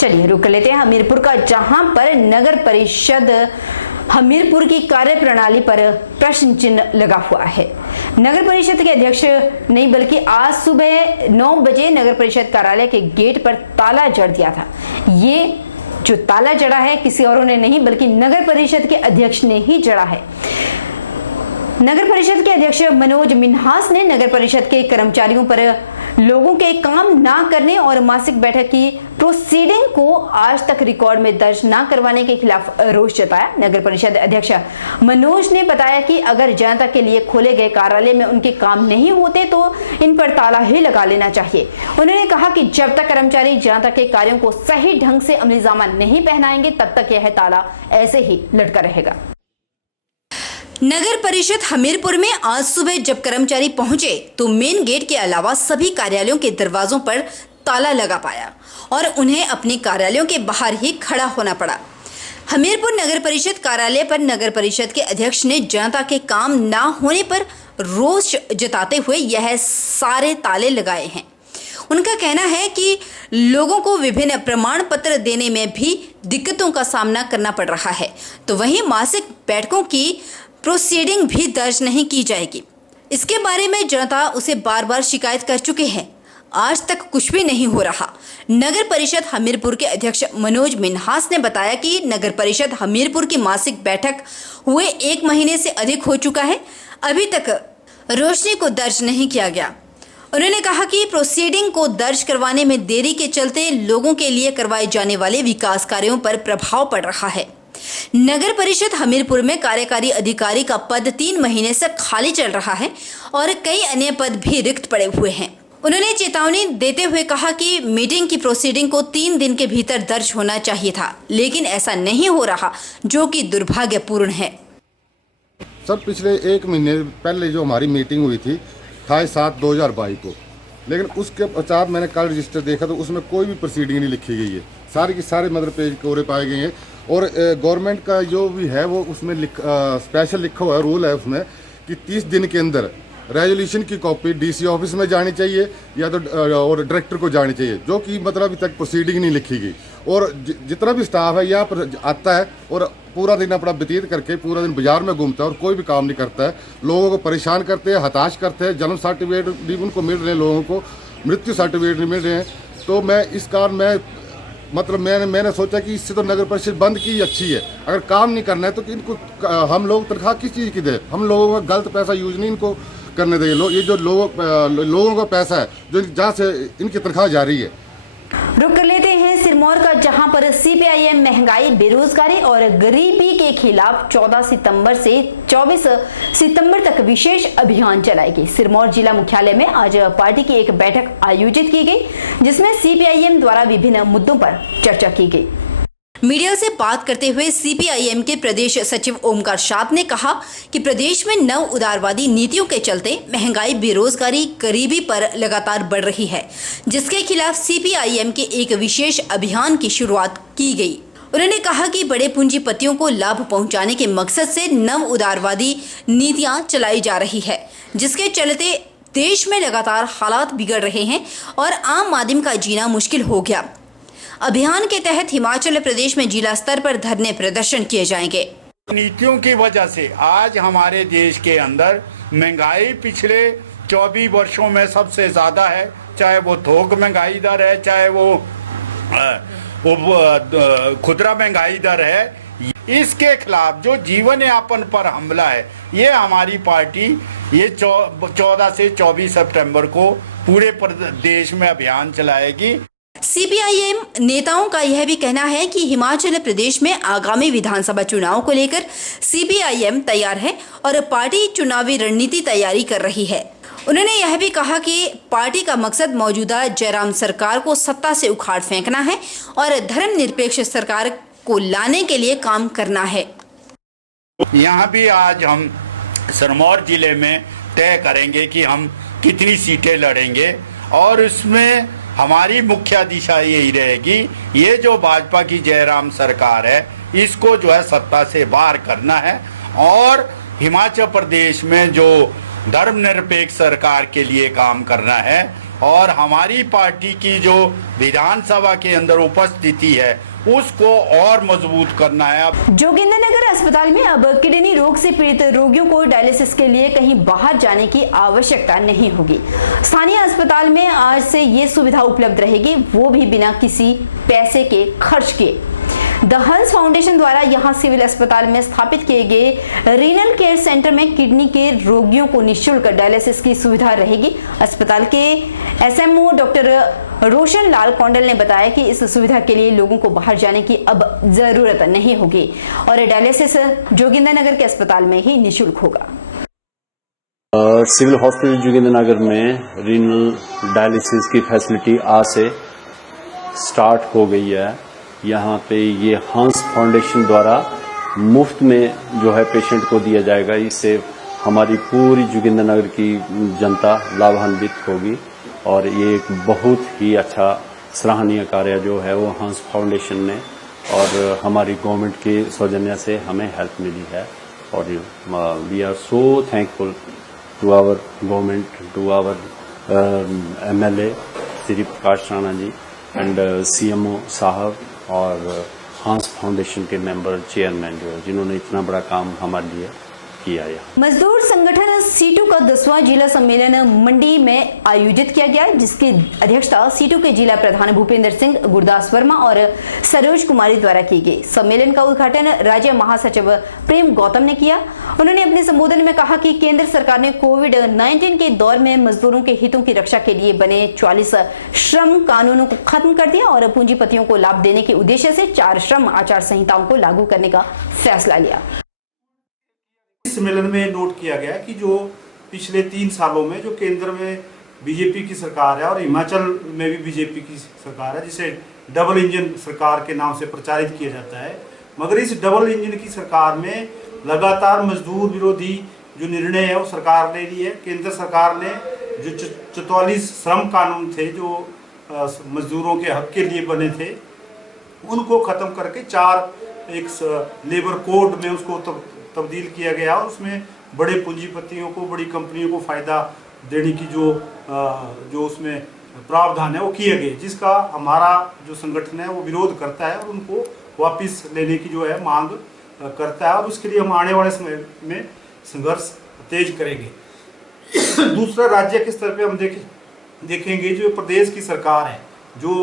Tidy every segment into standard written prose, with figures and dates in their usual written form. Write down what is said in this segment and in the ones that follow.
चलिए रुक लेते हैं हमीरपुर का, जहां पर नगर परिषद हमीरपुर की कार्य प्रणाली पर प्रश्न चिन्ह लगा हुआ है। नगर परिषद के अध्यक्ष नहीं बल्कि आज सुबह 9 बजे नगर परिषद कार्यालय के गेट पर ताला जड़ दिया था। ये जो ताला जड़ा है किसी और ने नहीं बल्कि नगर परिषद के अध्यक्ष ने ही जड़ा है। नगर परिषद के अध्यक्ष मनोज मिन्हास ने नगर परिषद के कर्मचारियों पर लोगों के काम ना करने और मासिक बैठक की प्रोसीडिंग को आज तक रिकॉर्ड में दर्ज ना करवाने के खिलाफ रोष जताया। नगर परिषद अध्यक्ष मनोज ने बताया कि अगर जनता के लिए खोले गए कार्यालय में उनके काम नहीं होते तो इन पर ताला ही लगा लेना चाहिए। उन्होंने कहा कि जब तक कर्मचारी जनता के कार्यों को सही ढंग से अमलीजामा नहीं पहनाएंगे तब तक यह ताला ऐसे ही लटका रहेगा। नगर परिषद हमीरपुर में आज सुबह जब कर्मचारी पहुंचे तो मेन गेट के अलावा सभी कार्यालयों के दरवाजों पर ताला लगा पाया और उन्हें अपने कार्यालयों के बाहर ही खड़ा होना पड़ा। हमीरपुर नगर परिषद कार्यालय पर नगर परिषद के अध्यक्ष ने जनता के काम ना होने पर रोष जताते हुए यह सारे ताले लगाए हैं। उनका कहना है कि लोगों को विभिन्न प्रमाण पत्र देने में भी दिक्कतों का सामना करना पड़ रहा है, तो वहीं मासिक बैठकों की प्रोसीडिंग भी दर्ज नहीं की जाएगी। इसके बारे में जनता उसे बार बार शिकायत कर चुके हैं, आज तक कुछ भी नहीं हो रहा। नगर परिषद हमीरपुर के अध्यक्ष मनोज मिन्हास ने बताया कि नगर परिषद हमीरपुर की मासिक बैठक हुए 1 महीने से अधिक हो चुका है, अभी तक रोशनी को दर्ज नहीं किया गया। उन्होंने कहा कि प्रोसीडिंग को दर्ज करवाने में देरी के चलते लोगों के लिए करवाए जाने वाले विकास कार्यों पर प्रभाव पड़ रहा है। नगर परिषद हमीरपुर में कार्यकारी अधिकारी का पद 3 महीने से खाली चल रहा है और कई अन्य पद भी रिक्त पड़े हुए हैं। उन्होंने चेतावनी देते हुए कहा कि मीटिंग की प्रोसीडिंग को 3 दिन के भीतर दर्ज होना चाहिए था, लेकिन ऐसा नहीं हो रहा, जो कि दुर्भाग्यपूर्ण है। सर, पिछले 1 महीने पहले जो हमारी मीटिंग हुई थी 28/7/2022 को, लेकिन उसके पश्चात मैंने कल रजिस्टर देखा तो उसमें कोई भी प्रोसीडिंग नहीं लिखी गई है। सारे की सारे मदर पेज कोरे पाए गए हैं और गवर्नमेंट का जो भी है वो उसमें स्पेशल लिखा हुआ है, रूल है उसमें कि 30 दिन के अंदर रेजोल्यूशन की कॉपी डीसी ऑफिस में जानी चाहिए या तो और डायरेक्टर को जानी चाहिए, जो कि मतलब अभी तक प्रोसीडिंग नहीं लिखी गई। और जितना भी स्टाफ है यहाँ पर आता है और पूरा दिन अपना व्यतीत करके पूरा दिन बाजार में घूमता है और कोई भी काम नहीं करता है, लोगों को परेशान करते हैं, हताश करते हैं। जन्म सर्टिफिकेट भी उनको मिल रहे हैं, लोगों को मृत्यु सर्टिफिकेट नहीं मिल रहे हैं। तो मैं इस कारण मैंने सोचा कि इससे तो नगर परिषद बंद की अच्छी है। अगर काम नहीं करना है तो इनको हम लोग तनख्वाह किस चीज़ की दें? हम लोगों का गलत पैसा यूज नहीं इनको करने दें। ये जो लोगों का पैसा है जो जहाँ से इनकी तनख्वाह जा रही है। रुक कर लेते हैं सिरमौर का, जहां पर सीपीआईएम महंगाई, बेरोजगारी और गरीबी के खिलाफ 14 सितंबर से 24 सितंबर तक विशेष अभियान चलाएगी। सिरमौर जिला मुख्यालय में आज पार्टी की एक बैठक आयोजित की गई, जिसमें सीपीआईएम द्वारा विभिन्न मुद्दों पर चर्चा की गई। मीडिया से बात करते हुए सीपीआईएम के प्रदेश सचिव ओमकार शाद ने कहा कि प्रदेश में नव उदारवादी नीतियों के चलते महंगाई, बेरोजगारी, गरीबी पर लगातार बढ़ रही है, जिसके खिलाफ सीपीआईएम के एक विशेष अभियान की शुरुआत की गई। उन्होंने कहा कि बड़े पूंजीपतियों को लाभ पहुंचाने के मकसद से नव उदारवादी नीतियां चलाई जा रही है, जिसके चलते देश में लगातार हालात बिगड़ रहे हैं और आम आदमी का जीना मुश्किल हो गया। अभियान के तहत हिमाचल प्रदेश में जिला स्तर पर धरने प्रदर्शन किए जाएंगे। नीतियों की वजह से आज हमारे देश के अंदर महंगाई पिछले 24 वर्षों में सबसे ज़्यादा है, चाहे वो थोक महंगाई दर है, चाहे वो खुदरा महंगाई दर है। इसके खिलाफ जो जीवन यापन पर हमला है, ये हमारी पार्टी ये 14 से 24 सितंबर को पूरे देश में अभियान चलाएगी। सीपीआईएम नेताओं का यह भी कहना है कि हिमाचल प्रदेश में आगामी विधानसभा चुनाव को लेकर सीपीआईएम तैयार है और पार्टी चुनावी रणनीति तैयारी कर रही है। उन्होंने यह भी कहा कि पार्टी का मकसद मौजूदा जयराम सरकार को सत्ता से उखाड़ फेंकना है और धर्मनिरपेक्ष सरकार को लाने के लिए काम करना है। यहाँ भी आज हम सिरमौर जिले में तय करेंगे कि हम कितनी सीटें लड़ेंगे और उसमें हमारी मुख्य दिशा यही रहेगी, ये जो भाजपा की जयराम सरकार है इसको जो है सत्ता से बाहर करना है और हिमाचल प्रदेश में जो धर्मनिरपेक्ष सरकार के लिए काम करना है, और हमारी पार्टी की जो विधानसभा के अंदर उपस्थिति है उसको और मजबूत करना है। जोगिंदरनगर अस्पताल में अब किडनी रोग से पीड़ित रोगियों को डायलिसिस के लिए कहीं बाहर जाने की आवश्यकता नहीं होगी। स्थानीय अस्पताल में आज से ये सुविधा उपलब्ध रहेगी, वो भी बिना किसी पैसे के खर्च किए। द हंस फाउंडेशन द्वारा यहां सिविल अस्पताल में स्थापित किए गए रीनल केयर सेंटर में किडनी के रोगियों को निःशुल्क डायलिसिस की सुविधा रहेगी। अस्पताल के एसएमओ डॉक्टर रोशन लाल कौंडल ने बताया कि इस सुविधा के लिए लोगों को बाहर जाने की अब जरूरत नहीं होगी और डायलिसिस जोगिंदरनगर के अस्पताल में ही निःशुल्क होगा। सिविल हॉस्पिटल जोगिंदरनगर में रीनल डायलिसिस की फैसिलिटी आज से स्टार्ट हो गई है। यहाँ पे ये हंस फाउंडेशन द्वारा मुफ्त में जो है पेशेंट को दिया जाएगा। इससे हमारी पूरी जोगिंदरनगर की जनता लाभान्वित होगी और ये एक बहुत ही अच्छा सराहनीय कार्य जो है वो हंस फाउंडेशन ने और हमारी गवर्नमेंट के सौजन्य से हमें हेल्प मिली है और we are so thankful to our government, to our MLA Shri Prakash Rana ji and CMO साहब और हंस फाउंडेशन के मेंबर चेयरमैन जो है जिन्होंने इतना बड़ा काम हमारे लिए किया है। मजदूर संगठन सीटू का 10वां जिला सम्मेलन मंडी में आयोजित किया गया, जिसकी अध्यक्षता सीटू के जिला प्रधान भूपेंद्र सिंह, गुरदास वर्मा और सरोज कुमारी द्वारा की गई। सम्मेलन का उद्घाटन राज्य महासचिव प्रेम गौतम ने किया। उन्होंने अपने संबोधन में कहा कि केंद्र सरकार ने कोविड-19 के दौर में मजदूरों के हितों की रक्षा के लिए बने 44 श्रम कानूनों को खत्म कर दिया और पूंजीपतियों को लाभ देने के उद्देश्य से 4 श्रम आचार संहिताओं को लागू करने का फैसला लिया। इस सम्मेलन में नोट किया गया कि जो पिछले 3 सालों में जो केंद्र में बीजेपी की सरकार है और हिमाचल में भी बीजेपी की सरकार है, जिसे डबल इंजन सरकार के नाम से प्रचारित किया जाता है, मगर इस डबल इंजन की सरकार में लगातार मजदूर विरोधी जो निर्णय है वो सरकार ले रही है। केंद्र सरकार ने जो 44 श्रम कानून थे जो मजदूरों के हक के लिए बने थे उनको खत्म करके 4 एक लेबर कोड में उसको तब्दील किया गया और उसमें बड़े पूंजीपतियों को, बड़ी कंपनियों को फायदा देने की जो उसमें प्रावधान है वो किए गए, जिसका हमारा जो संगठन है वो विरोध करता है और उनको वापस लेने की जो है मांग करता है और उसके लिए हम आने वाले समय में संघर्ष तेज करेंगे। दूसरा, राज्य के स्तर पे हम देखेंगे जो प्रदेश की सरकार है जो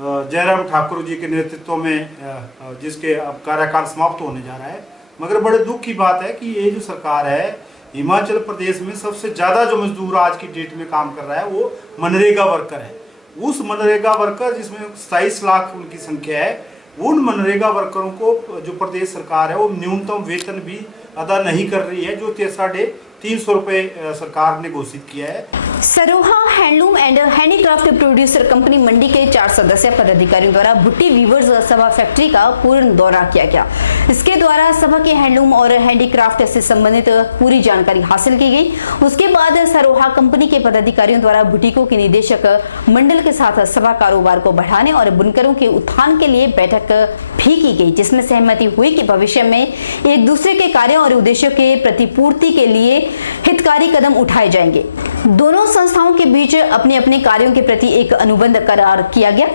जयराम ठाकुर जी के नेतृत्व में जिसके अब कार्यकाल समाप्त होने जा रहा है, मगर बड़े दुख की बात है कि ये जो सरकार है हिमाचल प्रदेश में सबसे ज़्यादा जो मजदूर आज की डेट में काम कर रहा है वो मनरेगा वर्कर है। उस मनरेगा वर्कर जिसमें 27 लाख उनकी संख्या है, उन मनरेगा वर्करों को जो प्रदेश सरकार है वो न्यूनतम वेतन भी अदा नहीं कर रही है, जो 350 रुपये सरकार ने घोषित किया है। Saroha handloom and handicraft producer company Mandi के 4 सदस्य पदाधिकारियों द्वारा भुट्टी वीवर्स सभा फैक्ट्री का पूर्ण दौरा किया गया। इसके द्वारा सभा के हैंडलूम और हैंडीक्राफ्ट से संबंधित पूरी जानकारी हासिल की गई। उसके बाद सरोहा कंपनी के पदाधिकारियों द्वारा बुटीकों के निदेशक मंडल के साथ सभा कारोबार को बढ़ाने और बुनकरों के उत्थान के लिए बैठक भी की गई, जिसमें सहमति हुई कि भविष्य में एक दूसरे के कार्यों और उद्देश्यों के प्रतिपूर्ति के लिए हितकारी कदम उठाए जाएंगे। दोनों संस्थाओं के बीच अपने अपने कार्यों के प्रति एक अनुबंध करार किया गया,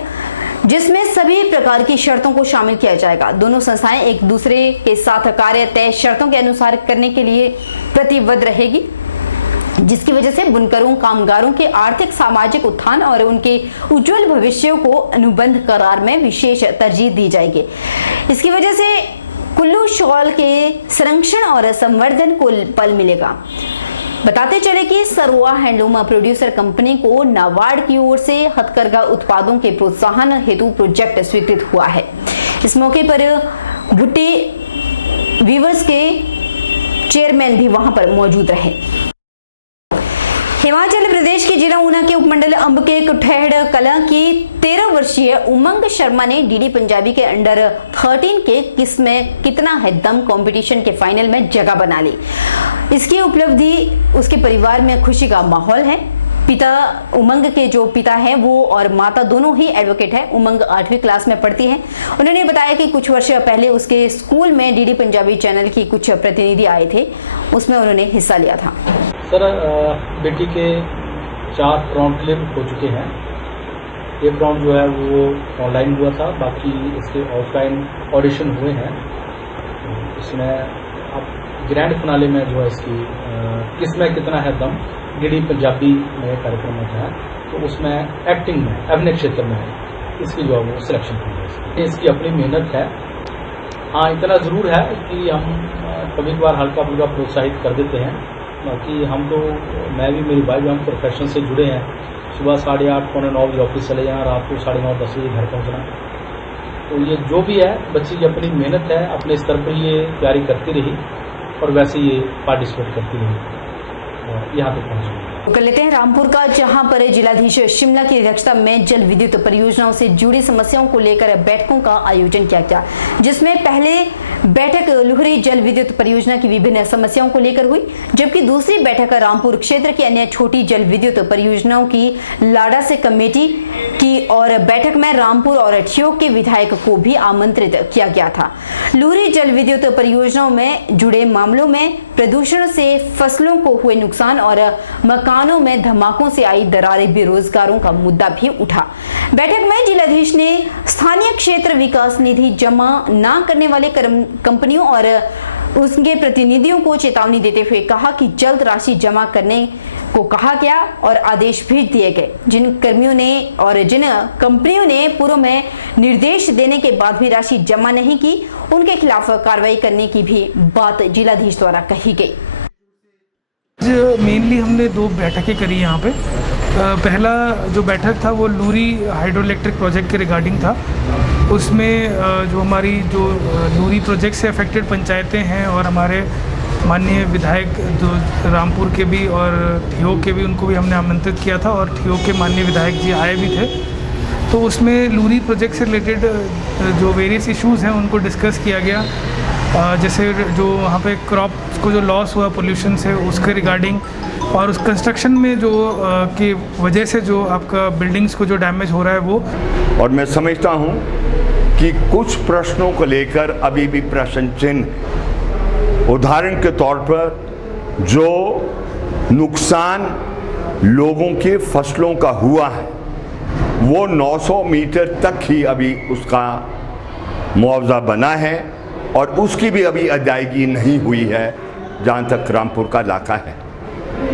जिसमें सभी प्रकार की शर्तों को शामिल किया जाएगा। दोनों संस्थाएं एक दूसरे के साथ कार्य तय शर्तों के अनुसार करने के लिए प्रतिबद्ध रहेगी, जिसकी वजह से बुनकरों, कामगारों के आर्थिक सामाजिक उत्थान और उनके उज्जवल भविष्यों को अनुबंध करार में विशेष तरजीह दी जाएगी। इसकी वजह से कुल्लू शॉल के संरक्षण और संवर्धन को बल मिलेगा। बताते चले कि सरोहा हैंडलूम प्रोड्यूसर कंपनी को नाबार्ड की ओर से हथकरघा उत्पादों के प्रोत्साहन हेतु प्रोजेक्ट स्वीकृत हुआ है। इस मौके पर भुट्टी वीवर्स के चेयरमैन भी वहां पर मौजूद रहे। हिमाचल प्रदेश के जिला ऊना के उपमंडल अंब के कुठेहड़ कला की 13 वर्षीय उमंग शर्मा ने डीडी पंजाबी के अंडर 13 के किस में कितना है दम कंपटीशन के फाइनल में जगह बना ली। इसकी उपलब्धि उसके परिवार में खुशी का माहौल है। पिता उमंग के जो पिता हैं वो और माता दोनों ही एडवोकेट हैं। उमंग 8वीं क्लास में पढ़ती हैं। उन्होंने बताया कि कुछ वर्ष पहले उसके स्कूल में डीडी पंजाबी चैनल की कुछ प्रतिनिधि आए थे, उसमें उन्होंने हिस्सा लिया था। सर, बेटी के 4 राउंड क्लियर हो चुके हैं। एक राउंड जो है वो ऑनलाइन हुआ था, बाकी इसके ऑफलाइन ऑडिशन हुए हैं। इसमें अब ग्रैंड फिनाले में जो है इसकी किसमें कितना है दम, डीडी पंजाबी में कार्यक्रम होता है, तो उसमें एक्टिंग में अभिनय क्षेत्र में इसकी जो है वो सिलेक्शन हुई है। इसकी अपनी मेहनत है। हाँ, इतना ज़रूर है कि हम कभी कभार हल्का फुल्का प्रोत्साहित कर देते हैं। बाकी हम तो, मैं भी, मेरी वाइफ, हम प्रोफेशन से जुड़े हैं। सुबह 8:30 पौने 9 बजे ऑफिस चले जाना, रात को 9:30 10 बजे घर पहुँचना। तो ये जो भी है, बच्ची की अपनी मेहनत है, अपने स्तर पर ये तैयारी करती रही और वैसे ये पार्टिसिपेट करती रही और यहाँ तक पहुँच गई। कर लेते हैं रामपुर का, जहां पर जिलाधीश शिमला की अध्यक्षता में जल विद्युत परियोजनाओं से जुड़ी समस्याओं को लेकर बैठकों का आयोजन किया गया, जिसमें पहले बैठक लुहरी जल विद्युत परियोजना की विभिन्न समस्याओं को लेकर हुई, जबकि दूसरी बैठक रामपुर क्षेत्र की अन्य छोटी जल विद्युत परियोजनाओं की लाडा से कमेटी की और बैठक में रामपुर और ठियोग के विधायक को भी आमंत्रित किया गया था। लुहरी जल विद्युत परियोजनाओं में जुड़े मामलों में प्रदूषण से फसलों को हुए नुकसान और मकानों में धमाकों से आई दरारें, बेरोजगारों का मुद्दा भी उठा। बैठक में जिलाधीश ने स्थानीय क्षेत्र विकास निधि जमा न करने वाले कंपनियों और उसके प्रतिनिधियों को चेतावनी देते हुए कहा कि जल्द राशि जमा करने को कहा गया और आदेश भी दिए गए। जिन कर्मियों ने और जिन कंपनियों ने पूर्व में निर्देश देने के बाद भी राशि जमा नहीं की, उनके खिलाफ कार्रवाई करने की भी बात जिलाधीश द्वारा कही गई। मेनली हमने 2 बैठकें करी यहाँ पे। पहला जो बैठक था वो लुहरी हाइड्रो इलेक्ट्रिक प्रोजेक्ट के रिगार्डिंग था। उसमें जो हमारी लुहरी प्रोजेक्ट से अफेक्टेड पंचायतें हैं और हमारे माननीय विधायक जो रामपुर के भी और ठियोग के भी, उनको भी हमने आमंत्रित किया था और ठियोग के माननीय विधायक जी आए भी थे। तो उसमें लुहरी प्रोजेक्ट से रिलेटेड जो वेरियस इश्यूज़ हैं उनको डिस्कस किया गया। जैसे जो वहाँ पे क्रॉप को जो लॉस हुआ पोल्यूशन से, उसके रिगार्डिंग, और उस कंस्ट्रक्शन में जो की वजह से जो आपका बिल्डिंग्स को जो डैमेज हो रहा है वो। और मैं समझता हूँ कि कुछ प्रश्नों को लेकर अभी भी प्रश्न चिन्ह, उदाहरण के तौर पर जो नुकसान लोगों के फसलों का हुआ है वो 900 मीटर तक ही अभी उसका मुआवजा बना है और उसकी भी अभी अदायगी नहीं हुई है जहाँ तक रामपुर का इलाका है।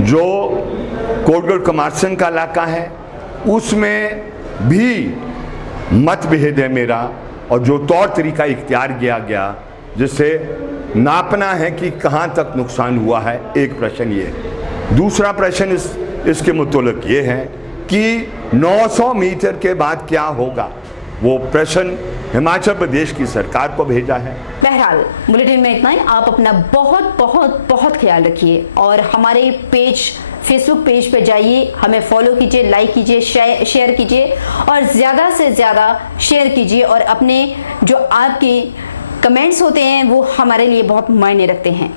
जो कोटगढ़ कमारसन का इलाका है उसमें भी मतभेद है मेरा, और जो तौर तरीका इख्तियार किया गया जिससे नापना है कि कहाँ तक नुकसान हुआ है, एक प्रश्न ये। दूसरा प्रश्न इसके मुताल्लिक ये है कि 900 मीटर के बाद क्या होगा, वो प्रश्न हिमाचल प्रदेश की सरकार को भेजा है। बहरहाल बुलेटिन में इतना ही। आप अपना बहुत बहुत बहुत ख्याल रखिए और हमारे फेसबुक पेज पे जाइए, हमें फॉलो कीजिए, लाइक कीजिए, शेयर कीजिए और ज़्यादा से ज़्यादा शेयर कीजिए। और अपने जो आपके कमेंट्स होते हैं वो हमारे लिए बहुत मायने रखते हैं।